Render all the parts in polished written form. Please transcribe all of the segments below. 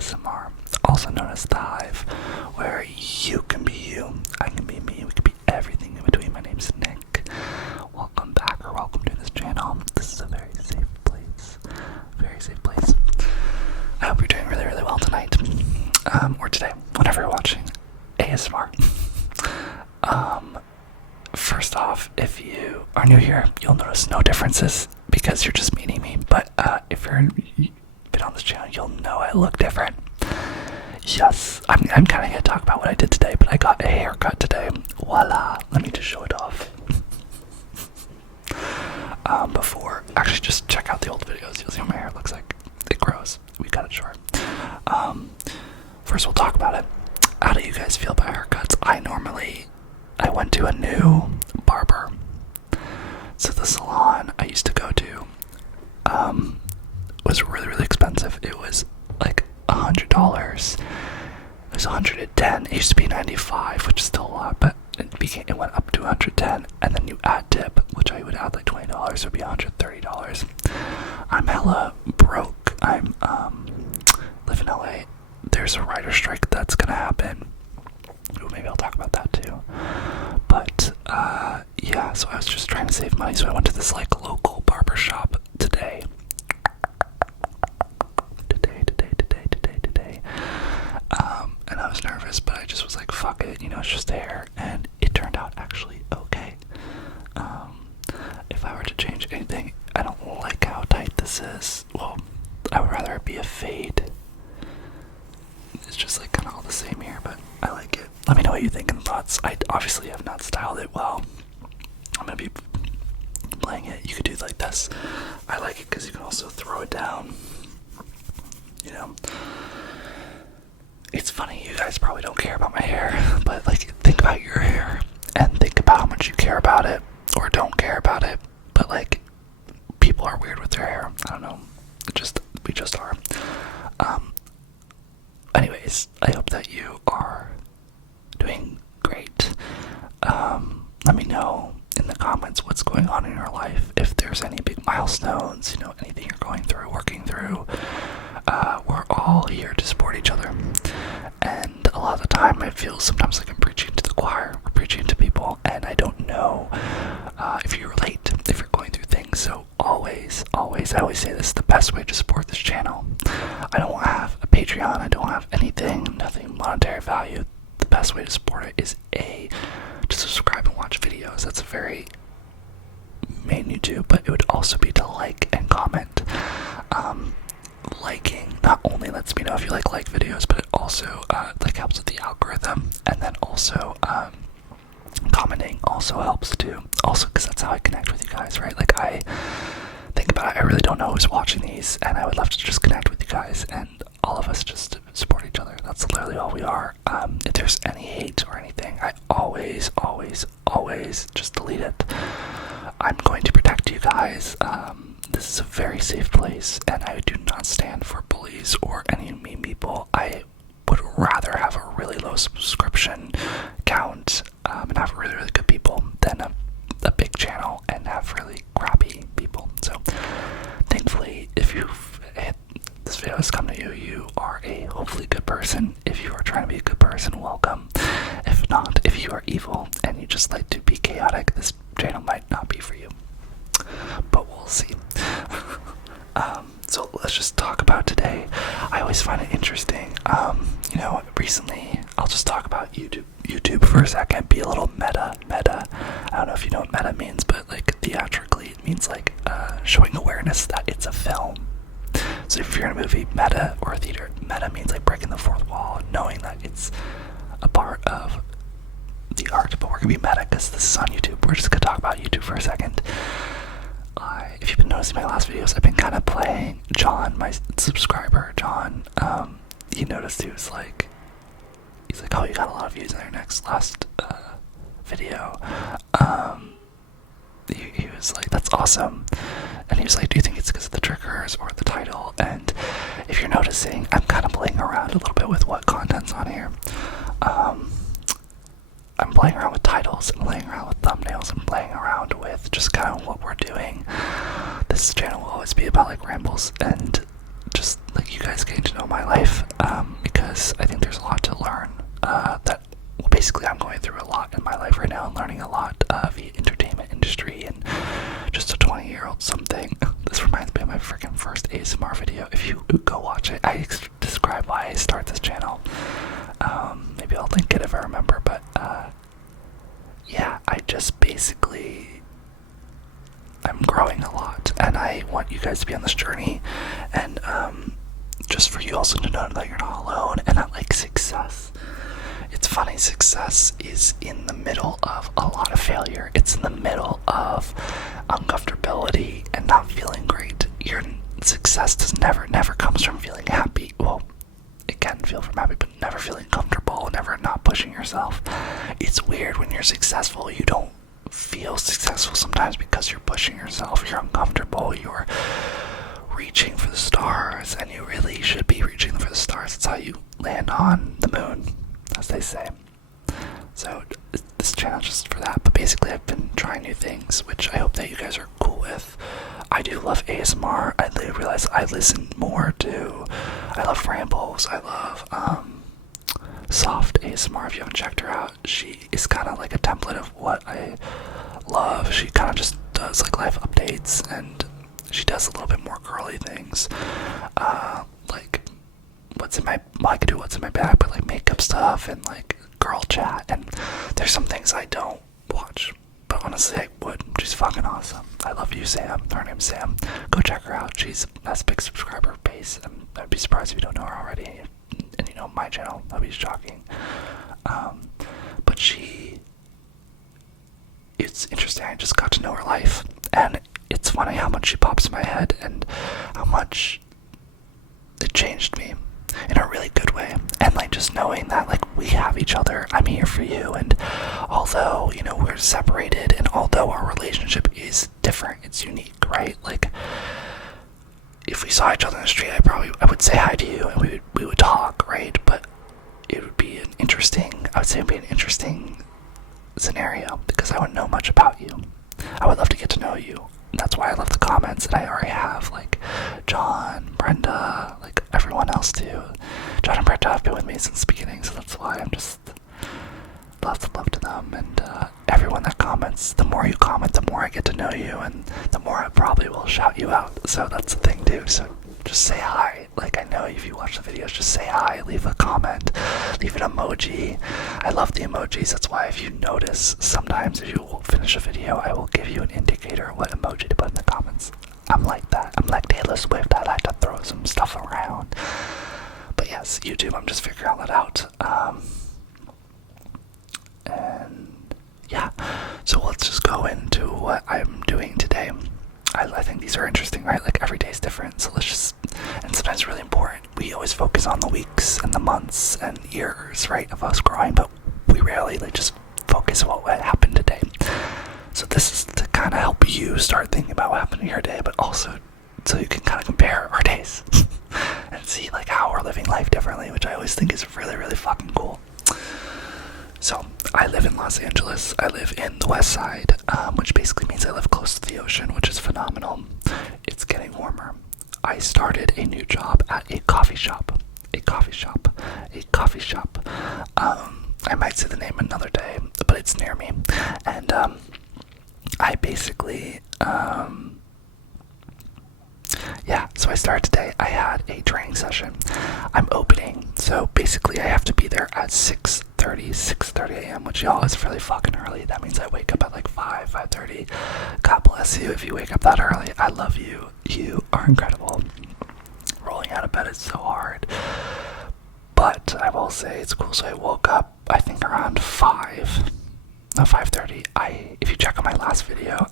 ASMR, also known as The Hive, where you can be you, I can be me, we can be everything in between. My name's Nick. Welcome back, or welcome to this channel. This is a very safe place. Very safe place. I hope you're doing really, really well tonight. Or today, whenever you're watching ASMR. First off, if you are new here, you'll notice no differences because you're just meeting me. But if you've been on this channel, you'll know I look different. Yes, I'm kind of going to talk about what I did today, but I got a haircut today. Voila! Let me just show it off. Actually, just check out the old videos. You'll see what my hair looks like. It grows. We cut it short. First, we'll talk about it. How do you guys feel about haircuts? I went to a new barber. So the salon I used to go to was really, really expensive. It was like $100. It was $110. It used to be $95, which is still a lot, but it went up to $110. And then you add tip, which I would add like $20, so it'd be $130. I'm hella broke. I'm live in LA. There's a writer strike that's gonna happen. Ooh, maybe I'll talk about that too. But yeah, so I was just trying to save money, so I went to this like local barber shop today. And I was nervous, but I just was like, fuck it, it's just hair, and it turned out actually okay. If I were to change anything, I don't like how tight this is. Well, I would rather it be a fade. It's just like kind of all the same here, but I like it. Let me know what you think in the thoughts. I obviously have not styled it well. I'm gonna be playing it. You could do it like this. I like it because you can also throw it down. It's funny, you guys probably don't care about my hair, but like think about your hair and think about how much you care about it or don't care about it. But like people are weird with their hair. I don't know. We just are. Anyways, I hope that you are doing great. Let me know in the comments what's going on in your life. If there's any big milestones, anything you're going through, working through. We're all here to support each other. And a lot of the time I feel sometimes like I'm preaching to the choir or preaching to people, and I don't know if you relate, if you're going through things. So always, I always say this, the best way to support this channel. I don't have a Patreon, I don't have nothing monetary value. The best way to support it is to subscribe and watch videos. That's a very main YouTube, but it would also be to like and comment. Liking not only lets me know if you like videos, but it also helps with the algorithm, and then also commenting also helps too. Also, because that's how I connect with you guys, right? Like I think about it, I really don't know who's watching these, and I would love to just connect with you guys and all of us just support each other. That's literally all we are. If there's any hate or anything, I always just delete it. I'm going to protect you guys. This is a very safe place, and I do not stand for bullies or any mean people. I would rather have a really low subscription count and have really, really good people than a big channel and have really crappy people. So thankfully, if this video has come to you, you are a hopefully good person. If you are trying to be a good person, welcome. If not, if you are evil and you just like to be chaotic, this channel might not be for you. But we'll see. So let's just talk about today. I always find it interesting. Recently, I'll just talk about YouTube for a second. Be a little meta. I don't know if you know what meta means, but like theatrically, it means like showing awareness that it's a film. So if you're in a movie, meta, or a theater, meta means like breaking the fourth wall, knowing that it's a part of the art. But we're gonna be meta because this is on YouTube. We're just gonna talk about YouTube for a second. If you've been noticing my last videos, I've been kind of playing John, my subscriber, John. He noticed he's like, oh, you got a lot of views on your last video. He was like, that's awesome. And he was like, do you think it's because of the triggers or the title? And if you're noticing, I'm kind of playing around a little bit with what content's on here. I'm playing around with titles, I'm playing around with thumbnails, I'm playing around with just kind of what we're doing. This channel will always be about like rambles and just like you guys getting to know my life. ASMR video. If you go watch it, I describe why I start this channel. Maybe I'll link it if I remember, but yeah, I just basically, I'm growing a lot, and I want you guys to be on this journey, and just for you also to know that you're not alone, and that like success, it's funny, success is in the middle of a lot of failure. It's in the middle of uncomfortability and not feeling great. Your success never comes from feeling happy. Well, it can feel from happy, but never feeling comfortable, never not pushing yourself. It's weird when you're successful, you don't feel successful sometimes because you're pushing yourself, you're uncomfortable, you're reaching for the stars, and you really should be reaching for the stars. It's how you land on the moon, as they say. So this channel is just for that, but basically I've been trying new things, which I hope that you guys are cool with. I do love ASMR. I realize I listen more to, I love Rambles, I love soft ASMR. If you haven't checked her out, she is kind of like a template of what I love. She kind of just does like life updates, and she does a little bit more girly things, like what's in my, well, I could do what's in my bag, but like makeup stuff and like girl chat, and there's some things I don't watch, but honestly I would. She's fucking awesome. I love you, Sam. Her name's Sam. Go check her out. She's has a big subscriber base, and I'd be surprised if you don't know her already. And you know my channel, that'd be shocking. But it's interesting. I just got to know her life, and it's funny how much she pops in my head and how much it changed me in a really good way. And like just knowing that like we have each other, I'm here for you, and although, you know, we're separated, and although our relationship is different, it's unique, right? Like if we saw each other in the street, I would say hi to you, and we would talk, right? But it would be an interesting, I would say it would be an interesting scenario, because I wouldn't know much about you. I would love to get to know you. That's why I love the comments, and I already have like John, Brenda, like everyone else too. John and Brenda have been with me since the beginning, so that's why I'm just lots of love to them. And everyone that comments, the more you comment, the more I get to know you, and the more I probably will shout you out. So that's the thing too. So just say hi. Like, I know if you watch the videos, just say hi, leave a comment, leave an emoji. I love the emojis. That's why if you notice, sometimes if you finish a video, I will give you an indicator of what emoji to put in the comments. I'm like that. I'm like Taylor Swift. I like to throw some stuff around. But yes, YouTube, I'm just figuring all that out. And yeah, so let's just go into what I'm doing today. I think these are interesting, right? Like every day is different, so let's just, and sometimes it's really important. We always focus on the weeks and the months and years, right, of us growing, but we rarely like just focus on what happened today. So this is to kind of help you start thinking about what happened in your day, but also so you can kind of compare our days and see like how we're living life differently, which I always think is really, really fucking cool. So I live in Los Angeles. I live in the west side, which basically means I live close to the ocean, which is phenomenal. It's getting warmer. I started a new job at a coffee shop. I might say the name another day, but it's near me. And I basically, yeah, so I started today. I had a training session. I'm opening, so basically I have to be there at 6:30 a.m., which y'all is really fucking early. That means I wake up at like 5:30. God bless you if you wake up that early. I love you. You are incredible. Rolling out of bed is so hard. But I will say it's cool. So I woke up, I think around 5:30. If you check on my last video,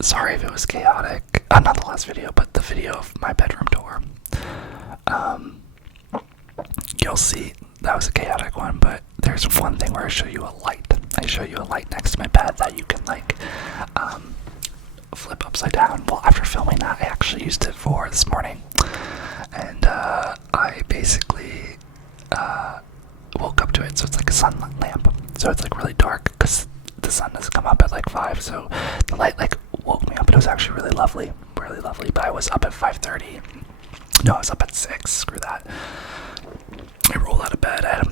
sorry if it was chaotic. Not the last video, but the video of my bedroom tour. You'll see that was a chaotic one, but there's one thing where I show you a light. I show you a light next to my bed that you can like flip upside down. Well, after filming that, I actually used it for this morning, and I basically woke up to it. So it's like a sun lamp. So it's like really dark because the sun doesn't come up at like 5. So the light like woke me up. It was actually really lovely, really lovely. But I was up at 5:30. No, I was up at 6. Screw that. I rolled out of bed. I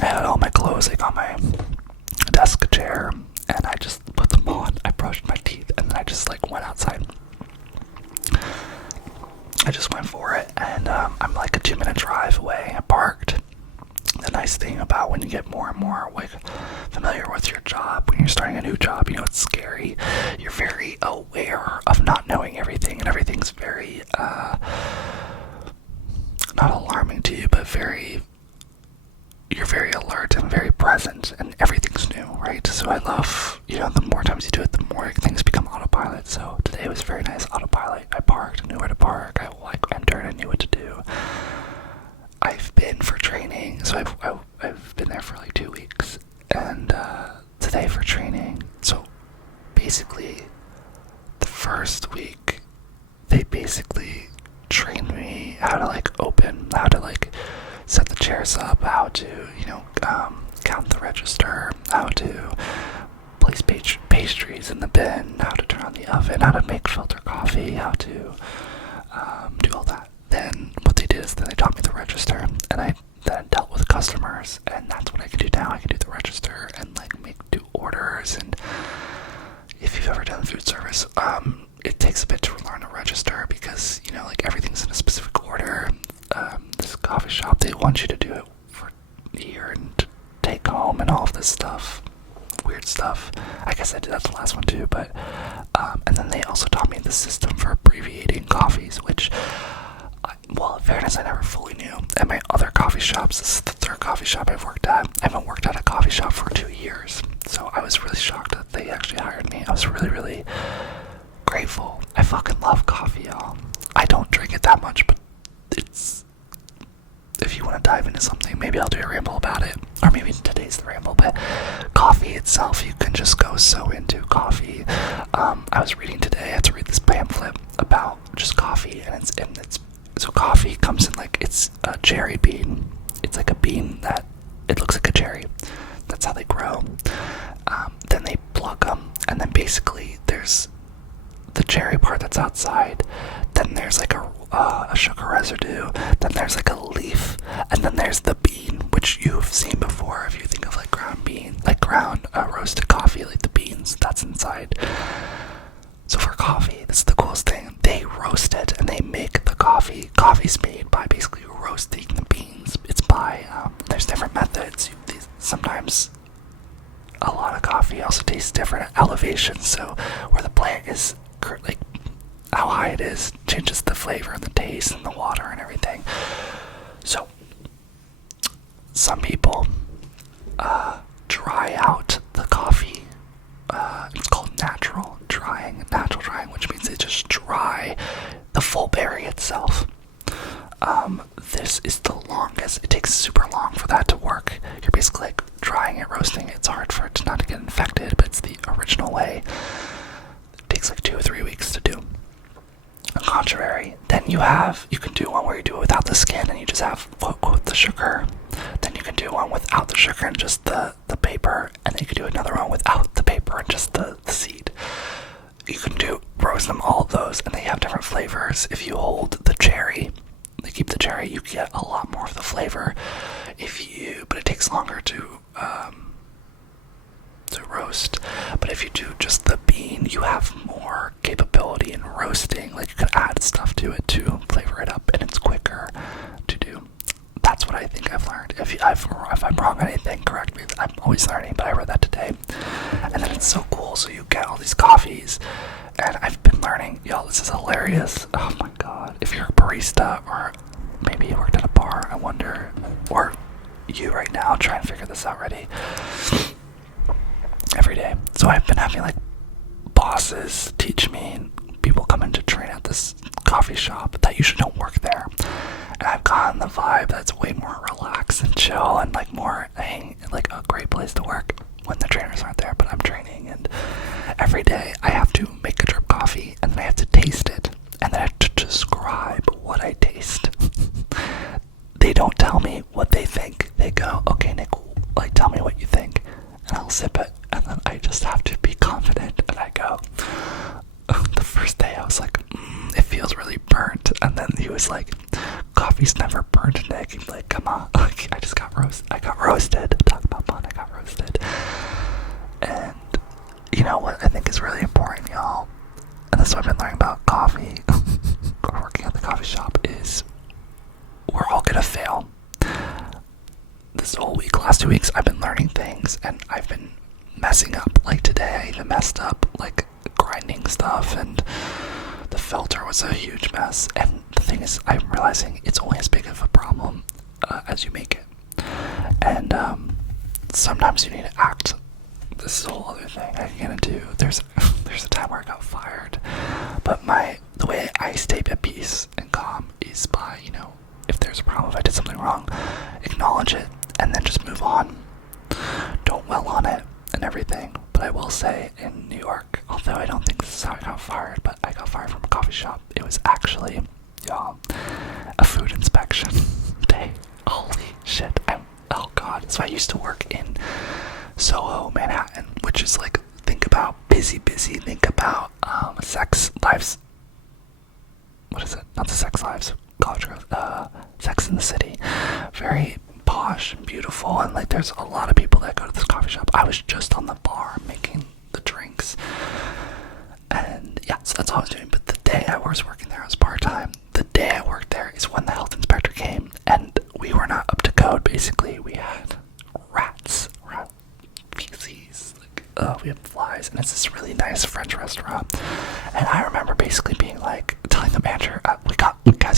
had all my clothes like on my desk chair, and I just put them on. I brushed my teeth, and then I just like went outside. just went for it, and I'm like a 2-minute drive away. I parked. The nice thing about when you get more and more like familiar with your job, when you're starting a new job, you know, it's scary. You're very aware of not knowing everything, and everything's very not alarming to you, but you're very alert and very present, and everything's new, right? So I love, you know, the more times you do it, the more things become autopilot. So today was very nice autopilot. I parked, I knew where to park, I entered, I knew what to do. I've been for training, so I've been there for like 2 weeks, and today for training. So basically, the first week, they basically trained me how to like open, how to like set the chairs up, how to, you know, count the register, how to place pastries in the bin, how to turn on the oven, how to make filter coffee, how to do all that. Then what they did is then they taught me the register, and I then dealt with customers, and that's what I can do now. I can do the register and like do orders. And if you've ever done food service, it takes a bit to learn a register because, you know, like everything's in a specific order. This coffee shop, they want you to do it for a year and to take home and all of this stuff, weird stuff. I guess I did that the last one too, but and then they also taught me the system for abbreviating coffees, which, well, in fairness, I never fully knew. At my other coffee shops, this is the third coffee shop I've worked at. I haven't worked at a coffee shop for 2 years, so I was really shocked that they actually hired me. I was really, really grateful. I fucking love coffee, y'all. I don't drink it that much, but it's, if you want to dive into something, maybe I'll do a ramble about it, or maybe today's the ramble. But coffee itself, you can just go so into coffee. I was reading today, I had to read this pamphlet about just coffee, and it's so coffee comes in like, it's a cherry bean. It's like a bean that, it looks like a cherry. That's how they grow. Then they pluck them, and then basically there's the cherry part that's outside. Then there's like a sugar residue. Then there's like a leaf, and then there's the bean, which you've seen before if you think of like ground bean, like ground roasted coffee, like the beans that's inside. So for coffee, this is the coolest thing. They roast it and they make the coffee. Coffee's made by basically roasting the beans. It's by, there's different methods. Sometimes a lot of coffee also tastes different at elevations. So where the plant is, like how high it is, changes the flavor and the taste and the water and everything. So some people dry out the coffee. It's called natural drying, which means they just dry the full berry itself. This is the longest. It takes super long for that to work. You're basically like drying it, roasting it. It's hard for it to not to get infected, but it's the original way. It takes like 2 or 3 weeks to do. On contrary, then you can do one where you do it without the skin and you just have quote the sugar. Then you can do one without the sugar and just the paper, and then you can do another one without the paper and just the seed. You can roast them, all of those, and they have different flavors. If you hold the cherry, they keep the cherry, you get a lot more of the flavor. But it takes longer to roast. But if you do just the bean, you have more capability in roasting. Like you can add stuff to it to flavor it up, and it's quicker to do. That's what I think I've learned. If I'm wrong on anything, correct me. I'm always learning, but I read that today. And then it's so cool. So you get all these coffees, and I've been learning. Y'all, this is hilarious. Oh my god. If you're a barista, or maybe you worked at a bar, I wonder, or you right now trying to figure this out already. Every day. So I've been having like bosses teach me, people come in to train at this coffee shop that usually don't work there. And I've gotten the vibe that's way more relaxed and chill and like more like a great place to work when the trainers aren't there, but I'm training, and every day I have to make a drip coffee, and then I have to taste it, and then I have to describe what I taste. They don't tell me what they think. They go, okay, Nick, like tell me what you think, and I'll sip it, and then I just have to be confident, and I go, the first day I was like, it feels really burnt, and then he was like, coffee's never burnt, Nick. He's like, come on, like, I got roasted, talk about fun, I got roasted. And you know what I think is really important, y'all, and that's what I've been learning about coffee, or working at the coffee shop, stuff, and the filter was a huge mess. And the thing is, I'm realizing it's only as big of a problem as you make it. And sometimes you need to act. This is a whole other thing I can get into. There's a time where I got fired, but the way I stay at peace and calm is by, if there's a problem, if I did something wrong, acknowledge it and then just move on. Don't dwell on it and everything. But I will say, in New York, although I don't think this is how I got fired, but I got fired from a coffee shop. It was actually, a food inspection day. Holy shit. Oh god. So I used to work in Soho, Manhattan, which is like, think about busy, think about sex lives. What is it? Not the sex lives. College Grove. Sex in the City. Very posh and beautiful, and like there's a lot of people that go to this coffee shop. I was just on the bar making the drinks, and yeah, so that's all I was doing. But the day I was working there, I was part-time. The day I worked there is when the health inspector came, and we were not up to code. Basically, we had rat feces, we had flies, and it's this really nice French restaurant. And I remember basically being like, telling the manager,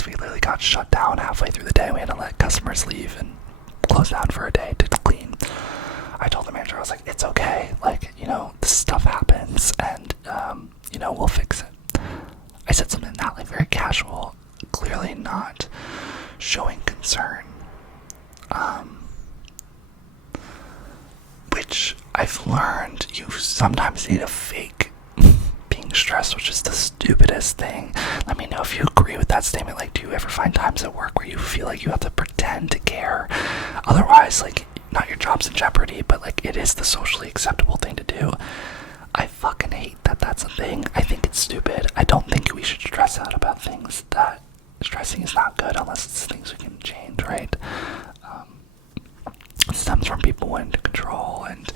we literally got shut down halfway through the day. We had to let customers leave and close down for a day to clean. I told the manager, I was like, it's okay, this stuff happens, and we'll fix it. I said something not very casual, clearly not showing concern, which I've learned you sometimes need to fake being stressed, which is the stupidest thing. Let me know if you agree with that statement. Do you ever find times at work where you feel like you have to pretend to care? Otherwise, not your job's in jeopardy, but it is the socially acceptable thing to do. I fucking hate that that's a thing. I think it's stupid. I don't think we should stress out about things that stressing is not good unless it's things we can change, right? It stems from people wanting to control, and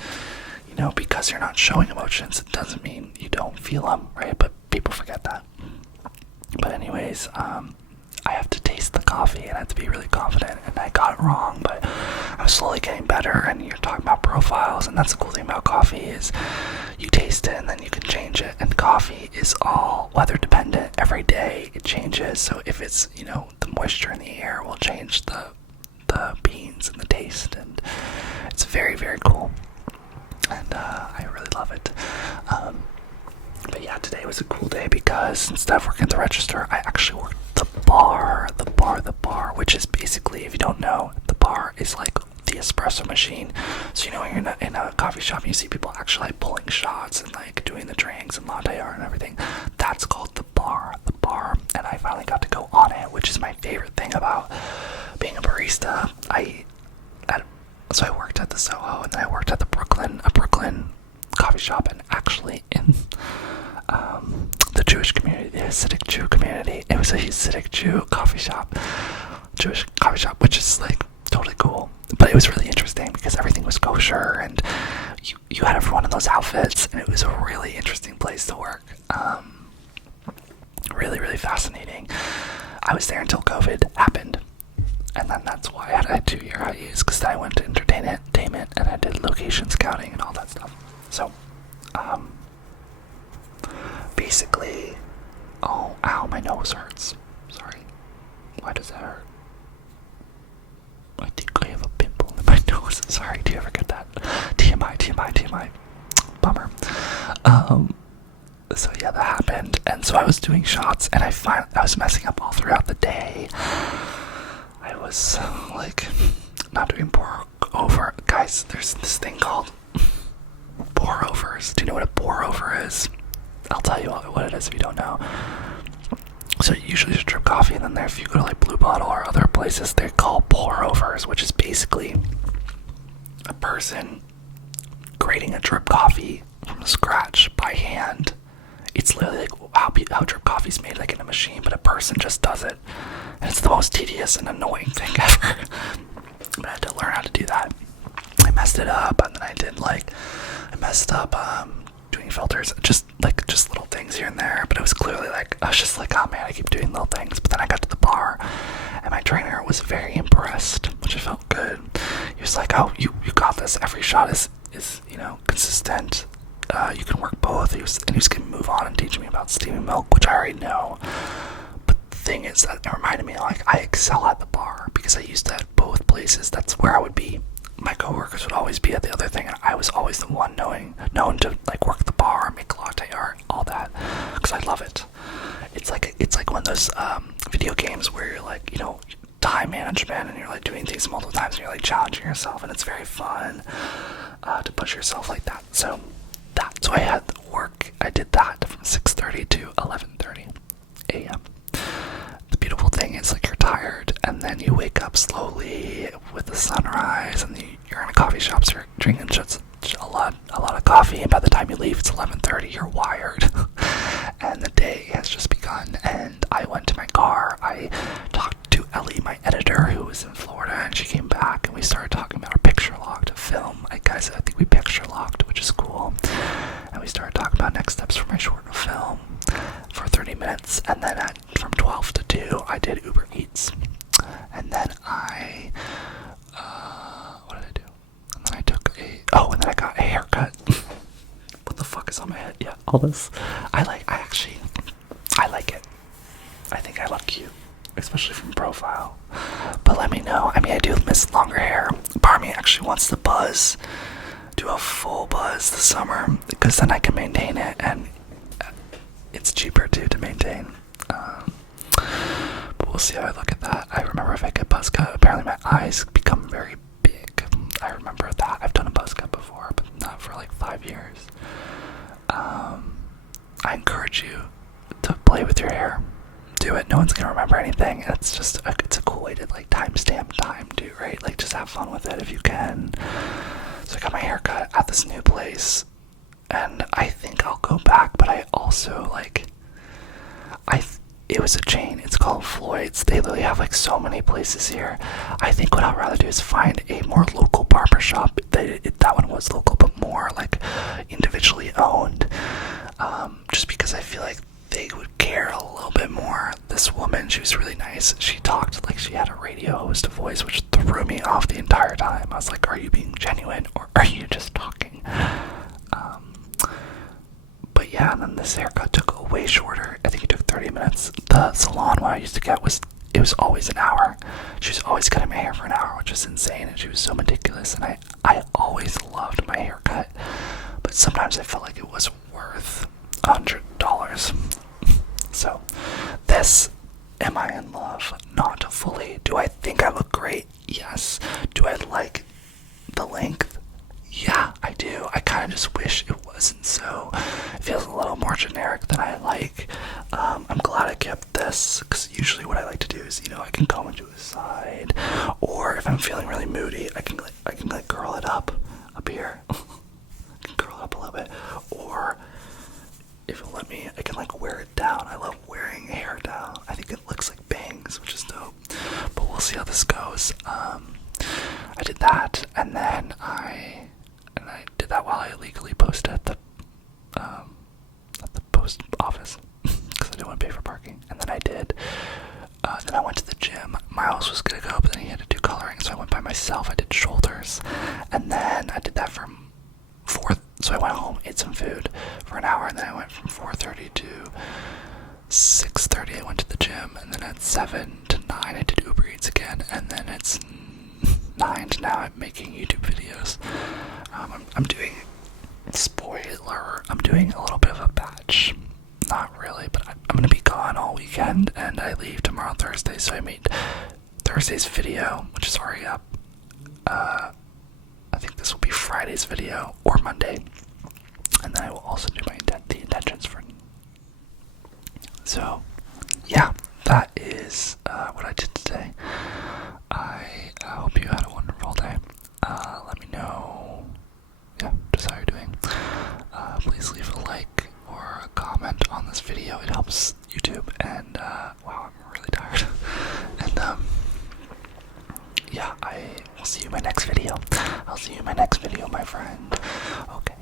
because you're not showing emotions, it doesn't mean you don't feel them, right? But people forget that. But anyways, I have to taste the coffee, and I have to be really confident, and I got it wrong, but I'm slowly getting better. And you're talking about profiles, and that's the cool thing about coffee is you taste it and then you can change it. And coffee is all weather dependent. Every day it changes. So if it's, the moisture in the air will change the beans and the taste, and it's very, very cool. And I really love it. But yeah, today was a cool day because instead of working at the register, I actually worked the bar, which is basically, if you don't know, the bar is like the espresso machine. So when you're in a coffee shop and you see people actually pulling shots and doing the drinks and latte art and everything, that's called the bar. And I finally got to go on it, which is my favorite thing about being a barista. So I worked at the Soho, and then I worked at a Brooklyn coffee shop, and actually in the Jewish community, the Hasidic Jew community. It was a Hasidic Jew Jewish coffee shop, which is totally cool. But it was really interesting because everything was kosher, and you had everyone in those outfits, and it was a really interesting place to work. Really, really fascinating. I was there until COVID happened. And then that's why I had a 2-year hiatus, because I went to entertainment, and I did location scouting and all that stuff. So, basically, ow, my nose hurts. Sorry. Why does that hurt? I think I have a pimple in my nose. Sorry, do you ever get that? TMI. Bummer. So yeah, that happened. And so I was doing shots, and I was messing up all throughout the day. I was not doing pour over. Guys, there's this thing called pour overs. Do you know what a pour over is? I'll tell you what it is if you don't know. So usually it's drip coffee, and then if you go to Blue Bottle or other places, they're called pour overs, which is basically a person creating a drip coffee from scratch by hand. It's literally how drip coffee's made in a machine, but a person just does it. And it's the most tedious and annoying thing ever. But I had to learn how to do that. I messed it up, and then I messed up doing filters, just little things here and there. But it was clearly I was just oh man, I keep doing little things. But then I got to the bar, and my trainer was very impressed, which I felt good. He was like, oh, you got this. Every shot is consistent. You can work both. He was going to move on and teach me about about steaming milk, which I already know. But the thing is that it reminded me, like, I excel at the bar because I used to at both places. That's where I would be. My coworkers would always be at the other thing, and I was always the one known to like work the bar, make latte art, all that, because I love it. It's like one of those video games where you're like, you know, time management, and you're like doing things multiple times, and you're like challenging yourself, and it's very fun to push yourself like that. So I had work. I did that from 6:30 to 11:30 a.m. The beautiful thing is, like, you're tired, and then you wake up slowly with the sunrise, and you're in a coffee shop, so you're drinking just a lot of coffee, and by the time you leave, it's 11:30. You're wired, and the day has just begun. And I went to my car. I talked to Ellie, my editor, who was in Florida, and she came back, and we started talking about our picture locked film. I think we picture locked, which is cool. And we started talking about next steps for my short film for 30 minutes, and then from 12 to 2, I did Uber Eats, and then what did I do? And then and then I got a haircut. What the fuck is on my head? Yeah, all this. I like it. I think I look cute, especially from profile. But let me know. I mean, I do miss longer hair. Part of me actually wants to do a full buzz this summer, because then I can maintain it, and it's cheaper too to maintain. But we'll see how I look at that. I remember if I get buzz cut, apparently my eyes become very big. I remember that. I've done a buzz cut before, but not for like 5 years. I encourage you to play with your hair. Do it. No one's gonna remember anything, and it's a cool way to like timestamp time too, right? Like, just have fun with it if you can. So I got my hair cut at this new place, and I think I'll go back, but I also it was a chain. It's called Floyd's. They literally have like so many places here. I think what I'd rather do is find a more local barbershop. That one was local, but more like individually owned. Just because I feel like they would care a little bit more. This woman, she was really nice. She talked like she had a radio host voice, which threw me off the entire time. I was like, are you being genuine, or are you just talking? But yeah, and then this haircut took way shorter. I think it took 30 minutes. The salon where I used to get it was always an hour. She was always cutting my hair for an hour, which was insane, and she was so meticulous, and I always loved my haircut. But sometimes I felt like it was worth $100. So am I in love? Not fully. Do I think I look great? Yes. Do I like the length? Yeah, I do. I kind of just wish it wasn't so. It feels a little more generic than I like. I'm glad I kept this, because usually what I like to do is, I can comb it to a side, or if I'm feeling really moody, I can curl it up here. I can curl it up a little bit, or if it'll let me, I can wear it down. I love wearing hair down. I think it looks like bangs, which is dope. But we'll see how this goes. I did that, and then I did that while I illegally posted at the post office, because I didn't want to pay for parking. And then then I went to the gym. Miles was gonna go, but then he had to do coloring, so I went by myself. I did shoulders, and then I did that from 4. So I went home, ate some food for an hour, and then I went from 4:30 to 6:30. I went to the gym, and then at 7 to 9 I did Uber Eats again, and then it's 9 to now I'm making YouTube videos. I'm doing, spoiler, I'm doing a little bit of a batch. Not really, but I'm going to be gone all weekend, and I leave tomorrow, Thursday, so I made Thursday's video, which is already up. I think this will be Friday's video, or Monday, and then I will also do the intentions for. So, yeah, that is what I did today. I hope you had a wonderful day. Let me know, just how you're doing. Please leave a like or a comment on this video. It helps YouTube, and wow, I'm really tired. And I will see you in my next video. I'll see you in my next video, my friend. Okay.